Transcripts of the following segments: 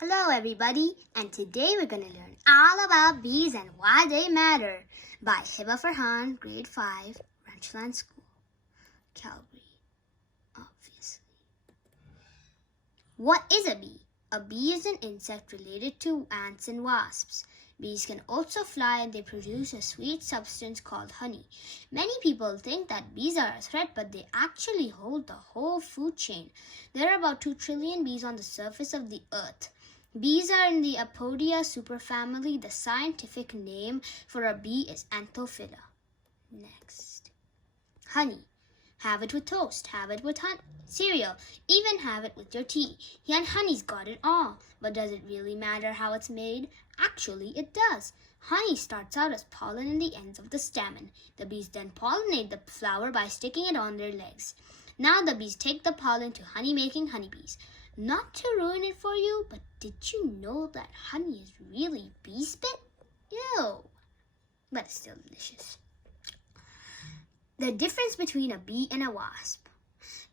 Hello everybody, and today we're going to learn all about bees and why they matter by Hiba Farhan, grade 5, Ranchland School, Calgary, obviously. What is a bee? A bee is an insect related to ants and wasps. Bees can also fly and they produce a sweet substance called honey. Many people think that bees are a threat, but they actually hold the whole food chain. There are about 2 trillion bees on the surface of the earth. Bees are in the Apodia superfamily. The scientific name for a bee is Anthophila. Next. Honey. Have it with toast, have it with cereal, even have it with your tea. And honey's got it all. But does it really matter how it's made? Actually, it does. Honey starts out as pollen in the ends of the stamen. The bees then pollinate the flower by sticking it on their legs. Now the bees take the pollen to honey-making honeybees. Not to ruin it for you, but did you know that honey is really bee spit? Ew. But it's still delicious. The difference between a bee and a wasp.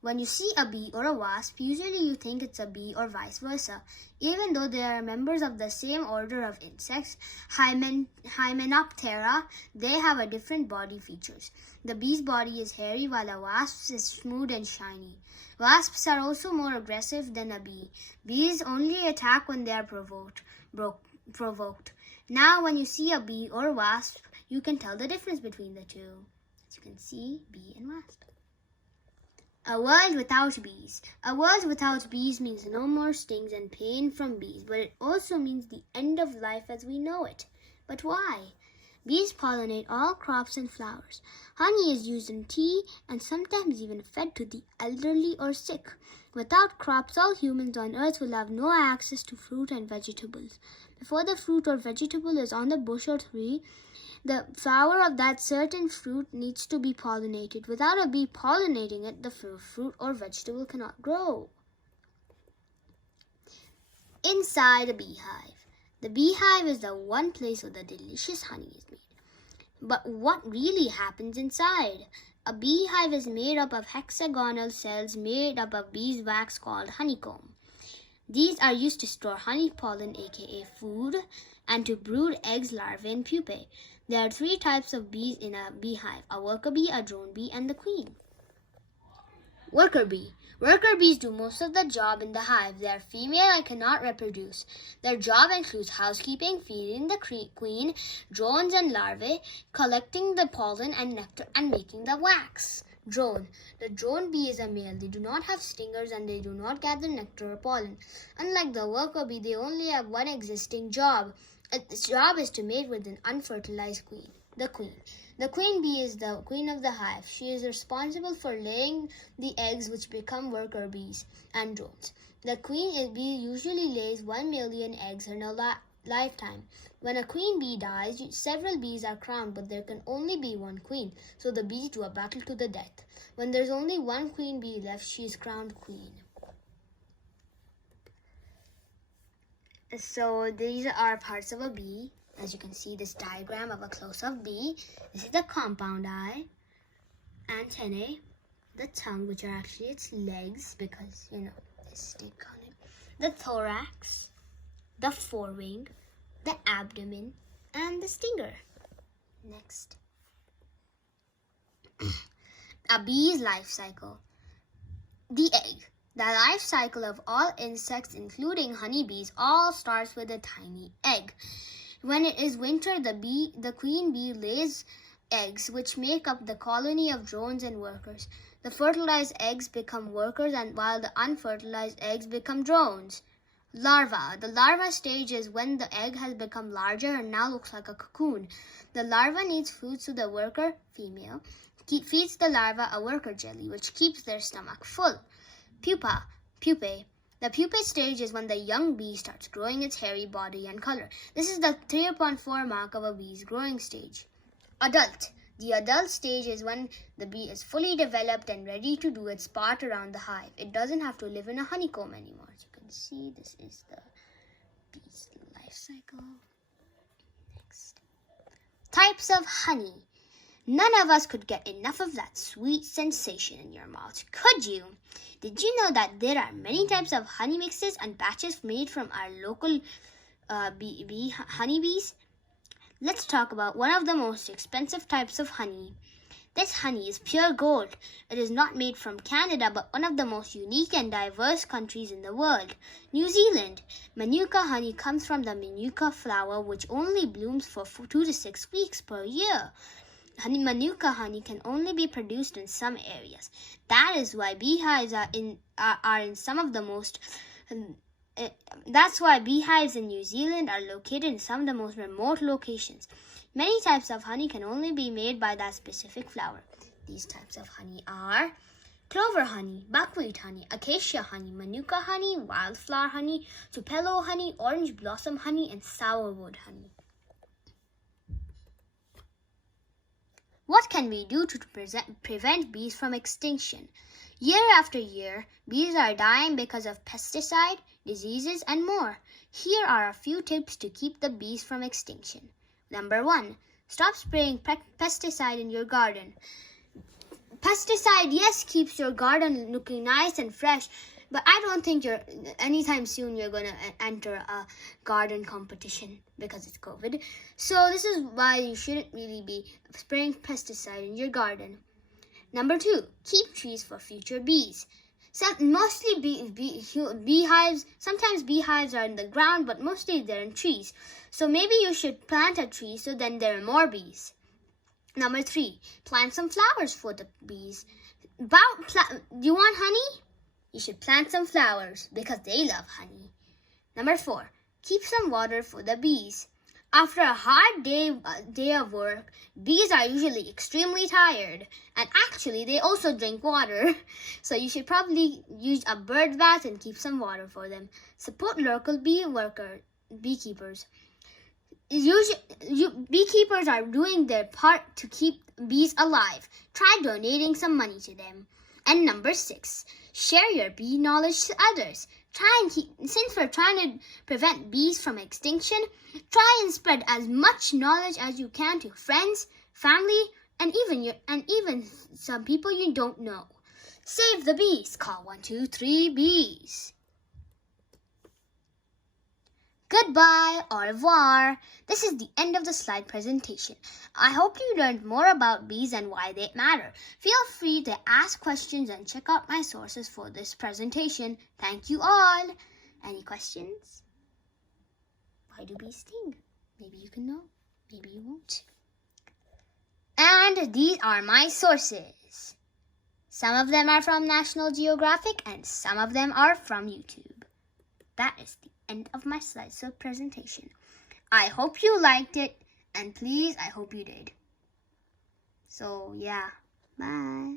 When you see a bee or a wasp, usually you think it's a bee or vice versa. Even though they are members of the same order of insects, Hymenoptera, they have a different body features. The bee's body is hairy while a wasp's is smooth and shiny. Wasps are also more aggressive than a bee. Bees only attack when they are provoked. Now when you see a bee or wasp, you can tell the difference between the two. As you can see, bee and wasp. A world without bees. A world without bees means no more stings and pain from bees, but it also means the end of life as we know it. But why? Bees pollinate all crops and flowers. Honey is used in tea and sometimes even fed to the elderly or sick. Without crops, all humans on earth will have no access to fruit and vegetables. Before the fruit or vegetable is on the bush or tree, the flower of that certain fruit needs to be pollinated. Without a bee pollinating it, the fruit or vegetable cannot grow. Inside a beehive. The beehive is the one place where the delicious honey is made. But what really happens inside? A beehive is made up of hexagonal cells made up of beeswax called honeycomb. These are used to store honey pollen, aka food, and to brood eggs, larvae, and pupae. There are 3 types of bees in a beehive: a worker bee, a drone bee, and the queen. Worker bee. Worker bees do most of the job in the hive. They are female and cannot reproduce. Their job includes housekeeping, feeding the queen, drones and larvae, collecting the pollen and nectar, and making the wax. Drone. The drone bee is a male. They do not have stingers and they do not gather nectar or pollen. Unlike the worker bee, they only have one existing job. Its job is to mate with an unfertilized queen, the queen. The queen bee is the queen of the hive. She is responsible for laying the eggs which become worker bees and drones. The queen bee usually lays 1 million eggs in a lifetime. When a queen bee dies, several bees are crowned, but there can only be one queen, so the bees do a battle to the death. When there's only one queen bee left, she is crowned queen. So these are parts of a bee. As you can see, this diagram of a close-up bee. This is the compound eye, antennae, the tongue, which are actually its legs because, they stick on it, the thorax, the forewing, the abdomen, and the stinger. Next. A bee's life cycle. The egg. The life cycle of all insects, including honeybees, all starts with a tiny egg. When it is winter, the queen bee lays eggs, which make up the colony of drones and workers. The fertilized eggs become workers, and while the unfertilized eggs become drones. Larva. The larva stage is when the egg has become larger and now looks like a cocoon. The larva needs food, so the worker, female, feeds the larva a worker jelly, which keeps their stomach full. Pupae. The pupae stage is when the young bee starts growing its hairy body and color. This is the 3.4 mark of a bee's growing stage. Adult. The adult stage is when the bee is fully developed and ready to do its part around the hive. It doesn't have to live in a honeycomb anymore. As you can see, this is the bee's life cycle. Next. Types of honey. None of us could get enough of that sweet sensation in your mouth, could you? Did you know that there are many types of honey mixes and batches made from our local honeybees? Let's talk about one of the most expensive types of honey. This honey is pure gold. It is not made from Canada, but one of the most unique and diverse countries in the world, New Zealand. Manuka honey comes from the Manuka flower, which only blooms for 2 to 6 weeks per year. Manuka honey can only be produced in some areas. That is why beehives are in some of the most That's why beehives in New Zealand are located in some of the most remote locations. Many types of honey can only be made by that specific flower. These types of honey are clover honey, buckwheat honey, acacia honey, manuka honey, wildflower honey, tupelo honey, orange blossom honey, and sourwood honey. What can we do to prevent bees from extinction? Year after year, bees are dying because of pesticide, diseases, and more. Here are a few tips to keep the bees from extinction. Number 1. Stop spraying pesticide in your garden. Pesticide, yes, keeps your garden looking nice and fresh, but I don't think anytime soon you're going to enter a garden competition because it's COVID. So this is why you shouldn't really be spraying pesticide in your garden. Number 2, keep trees for future bees. Beehives, sometimes beehives are in the ground, but mostly they're in trees. So maybe you should plant a tree so then there are more bees. Number 3, plant some flowers for the bees. Do you want honey? You should plant some flowers because they love honey. Number 4, keep some water for the bees. After a hard day of work, bees are usually extremely tired, and actually they also drink water. So you should probably use a bird bath and keep some water for them. Support local beekeepers. Beekeepers are doing their part to keep bees alive. Try donating some money to them. And number 6, share your bee knowledge to others. Since we're trying to prevent bees from extinction, try and spread as much knowledge as you can to friends, family, and even some people you don't know. Save the bees. Call 123 bees. Goodbye, au revoir. This is the end of the slide presentation. I hope you learned more about bees and why they matter. Feel free to ask questions and check out my sources for this presentation. Thank you all. Any questions? Why do bees sting? Maybe you can know, maybe you won't. And these are my sources. Some of them are from National Geographic and some of them are from YouTube. That is the end of my slideshow presentation. I hope you liked it, and please, I hope you did. So yeah, bye.